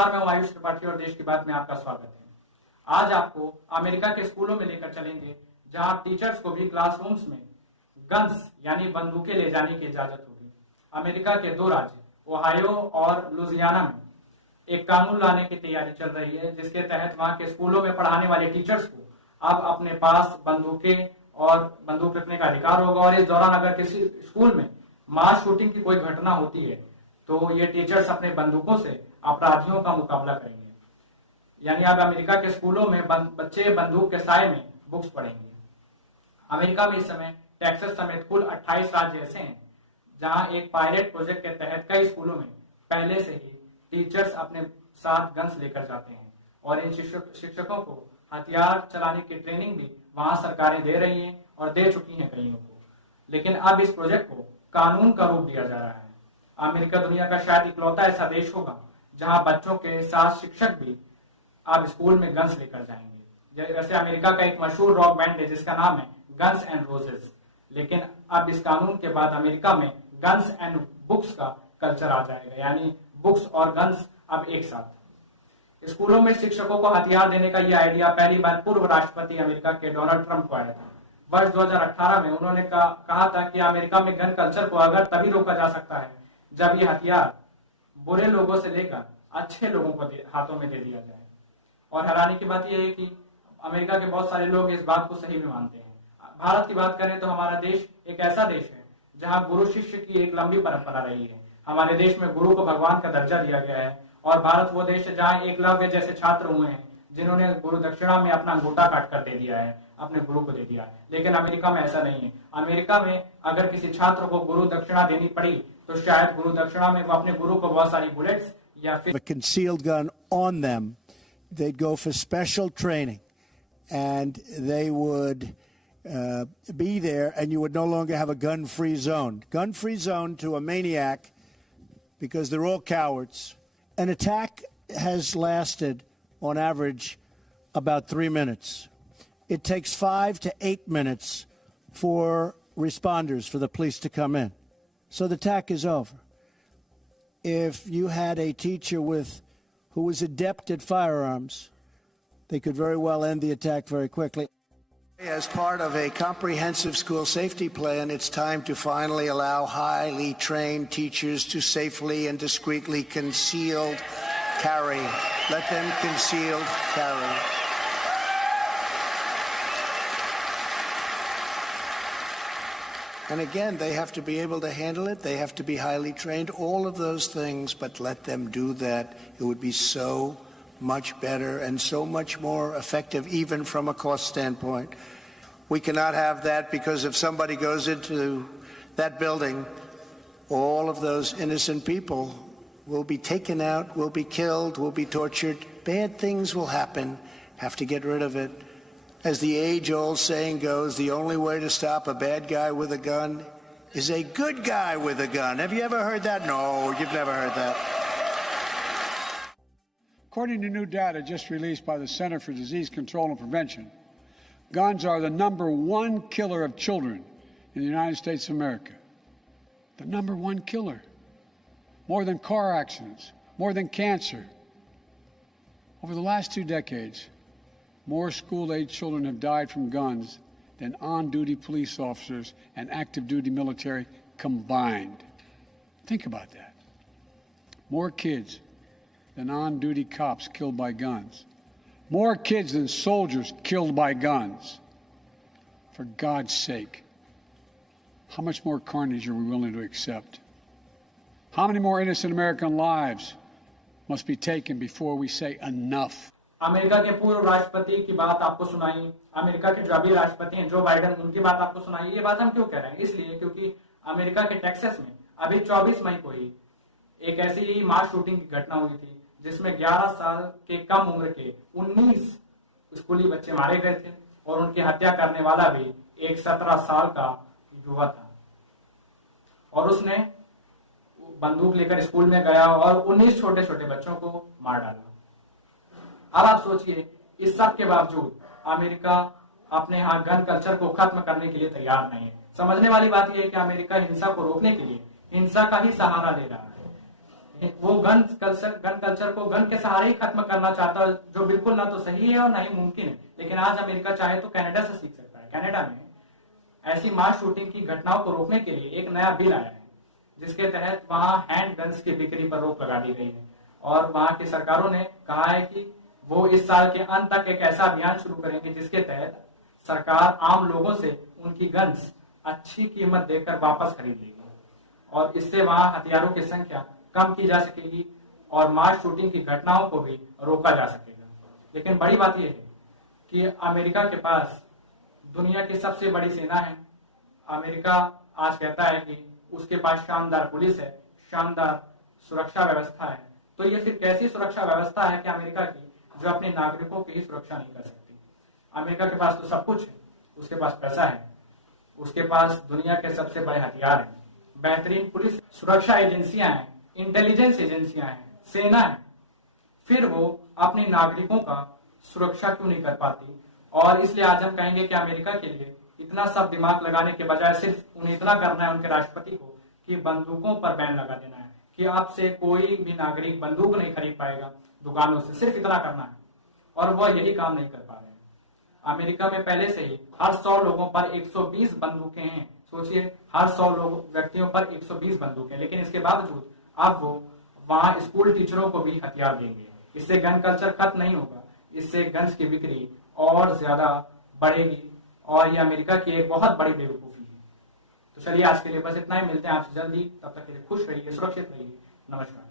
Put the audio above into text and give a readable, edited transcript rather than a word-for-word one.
नमस्कार, मैं हूं आयुष त्रिपाठी और देश की बात में आपका स्वागत है। आज आपको अमेरिका के स्कूलों में लेकर चलेंगे, जहां टीचर्स को भी क्लासरूम्स में गन्स यानी बंदूकें ले जाने की इजाजत होगी। अमेरिका के 2 राज्य ओहायो और लुजियाना में एक कानून लाने की तैयारी चल रही है, जिसके तहत वहां के स्कूलों में पढ़ाने वाले टीचर्स को अब अपने पास बंदूकें और बंदूक रखने का अधिकार होगा। और इस दौरान अगर किसी स्कूल में मास शूटिंग की कोई घटना होती है तो ये टीचर्स अपने बंदूकों से अपराधियों का मुकाबला करेंगे। यानी अब अमेरिका के स्कूलों में बच्चे बंदूक के साए में बुक्स पढ़ेंगे। अमेरिका में इस समय टेक्सास समेत कुल 28 राज्य ऐसे हैं जहां एक पायलट प्रोजेक्ट के तहत कई स्कूलों में पहले से ही टीचर्स अपने साथ गन्स लेकर जाते हैं और इन शिक्षकों को हथियार चलाने की ट्रेनिंग भी वहां सरकारें दे रही हैं और दे चुकी हैं कईयों को। लेकिन अब इस प्रोजेक्ट को कानून का रूप दिया जा रहा है। अमेरिका दुनिया का शायद इकलौता ऐसा देश होगा जहां बच्चों के साथ शिक्षक भी अब स्कूल में गन्स लेकर जाएंगे। जैसे अमेरिका का एक मशहूर रॉक बैंड है जिसका नाम है गन्स एंड रोजेस, लेकिन अब इस कानून के बाद अमेरिका में गन्स एंड बुक्स का कल्चर आ जाएगा, यानी बुक्स और गन्स अब एक साथ। स्कूलों में शिक्षकों को हथियार देने का यह आइडिया पहली बार पूर्व राष्ट्रपति अमेरिका के डोनाल्ड ट्रंप को आया था। वर्ष 2018 में उन्होंने कहा था कि अमेरिका में गन कल्चर को अगर तभी रोका जा सकता है जब ये हथियार बुरे लोगों से लेकर अच्छे लोगों को हाथों में दे दिया जाए। और हैरानी की बात यह है कि अमेरिका के बहुत सारे लोग इस बात को सही में मानते हैं। भारत की बात करें तो हमारा देश एक ऐसा देश है जहां गुरु शिष्य की एक लंबी परंपरा रही है। हमारे देश में गुरु को भगवान का दर्जा दिया गया है और भारत वो देश है जहां एकलव्य जैसे छात्र हुए हैं जिन्होंने गुरु दक्षिणा में अपना अंगूठा काट कर दे दिया है, अपने गुरु को दे दिया है। लेकिन अमेरिका में ऐसा नहीं है। अमेरिका में अगर किसी छात्र को गुरु दक्षिणा देनी पड़ी तो शायद गुरु दक्षिणा में वो अपने गुरु को बहुत सारी बुलेट्स या फिर a concealed gun on them. They'd go for special training and they would be there, and you would no longer have a gun-free zone. Gun-free zone to a maniac, because they're all cowards. An attack has lasted on average about 3 minutes. It takes 5 to 8 minutes for responders, for the police to come in. So the attack is over. If you had a teacher who was adept at firearms, they could very well end the attack very quickly. As part of a comprehensive school safety plan, it's time to finally allow highly trained teachers to safely and discreetly concealed carry. Let them concealed carry. And again, they have to be able to handle it. They have to be highly trained, all of those things, but let them do that. It would be so much better and so much more effective, even from a cost standpoint. We cannot have that, because if somebody goes into that building, all of those innocent people will be taken out, will be killed, will be tortured. Bad things will happen. Have to get rid of it. As the age-old saying goes, the only way to stop a bad guy with a gun is a good guy with a gun. Have you ever heard that? No, you've never heard that. According to new data just released by the Center for Disease Control and Prevention, guns are the #1 killer of children in the United States of America. The #1 killer. More than car accidents, more than cancer. Over the last 2 decades, more school-age children have died from guns than on-duty police officers and active-duty military combined. Think about that. More kids than on-duty cops killed by guns. More kids than soldiers killed by guns. For God's sake, how much more carnage are we willing to accept? How many more innocent American lives must be taken before we say enough? America के पूर्व राष्ट्रपति की बात आपको सुनाई, America के जो अभी राष्ट्रपति हैं जो बाइडेन, उनकी बात आपको सुनाई। ये बात हम क्यों कह रहे हैं? इसलिए क्योंकि अमेरिका के टेक्सास में अभी 24 मई को ही एक ऐसी ही मास शूटिंग की घटना हुई थी जिसमें 11 साल के कम उम्र के 19 स्कूली बच्चे मारे गए थे और उनकी हत्या करने वाला भी एक 17 साल का युवा था और उसने बंदूक लेकर स्कूल में गया और 19 छोटे छोटे बच्चों को मार डाला। अब आप सोचिए, इस सब के बावजूद अमेरिका अपने यहाँ गन कल्चर को खत्म करने के लिए तैयार नहीं है। समझने वाली बात यह है कि अमेरिका हिंसा को रोकने के लिए हिंसा का ही सहारा ले रहा है। वो गन कल्चर को गन के सहारे ही खत्म करना चाहता है, जो बिल्कुल ना तो सही है और ना ही मुमकिन है। लेकिन आज अमेरिका चाहे तो कनाडा से सीख सकता है। कनाडा में ऐसी मास शूटिंग की घटनाओं को रोकने के लिए एक नया बिल आया है, जिसके तहत वहां हैंड गन्स की बिक्री पर रोक लगा दी गई है। और वहां की सरकारों ने कहा है कि वो इस साल के अंत तक एक ऐसा अभियान शुरू करेंगे जिसके तहत सरकार आम लोगों से उनकी गन्स अच्छी कीमत देकर वापस खरीद लेगी और इससे वहां हथियारों की संख्या कम की जा सकेगी और मास शूटिंग की घटनाओं को भी रोका जा सकेगा। लेकिन बड़ी बात यह है कि अमेरिका के पास दुनिया की सबसे बड़ी सेना है। अमेरिका आज कहता है कि उसके पास शानदार पुलिस है, शानदार सुरक्षा व्यवस्था है। तो ये फिर कैसी सुरक्षा व्यवस्था है कि अमेरिका की, जो अपने नागरिकों की ही सुरक्षा नहीं कर सकती? अमेरिका के पास तो सब कुछ है, उसके पास पैसा है, उसके पास दुनिया के सबसे बड़े हथियार हैं, बेहतरीन पुलिस सुरक्षा एजेंसियां हैं, इंटेलिजेंस एजेंसियां हैं, सेना है, फिर वो अपने नागरिकों का सुरक्षा क्यों नहीं कर पाती? और इसलिए आज हम कहेंगे कि अमेरिका के लिए इतना सब दिमाग लगाने के बजाय सिर्फ उन्हें इतना करना है, उनके राष्ट्रपति को, कि बंदूकों पर बैन लगा देना है कि अब से कोई भी नागरिक बंदूक नहीं खरीद पाएगा दुकानों से। सिर्फ इतना करना है और वह यही काम नहीं कर पा रहे हैं। अमेरिका में पहले से ही हर 100 लोगों पर 120 बंदूकें हैं। सोचिए, हर 100 व्यक्तियों पर 120 बंदूकें। लेकिन इसके बावजूद अब वो वहां स्कूल टीचरों को भी हथियार देंगे। इससे गन कल्चर खत्म नहीं होगा, इससे गन्स की बिक्री और ज्यादा बढ़ेगी और ये अमेरिका की एक बहुत बड़ी बेवकूफी है। तो चलिए आज के लिए बस इतना ही। मिलते हैं आपसे जल्दी, तब तक के लिए खुश रहिए, सुरक्षित रहिए। नमस्कार।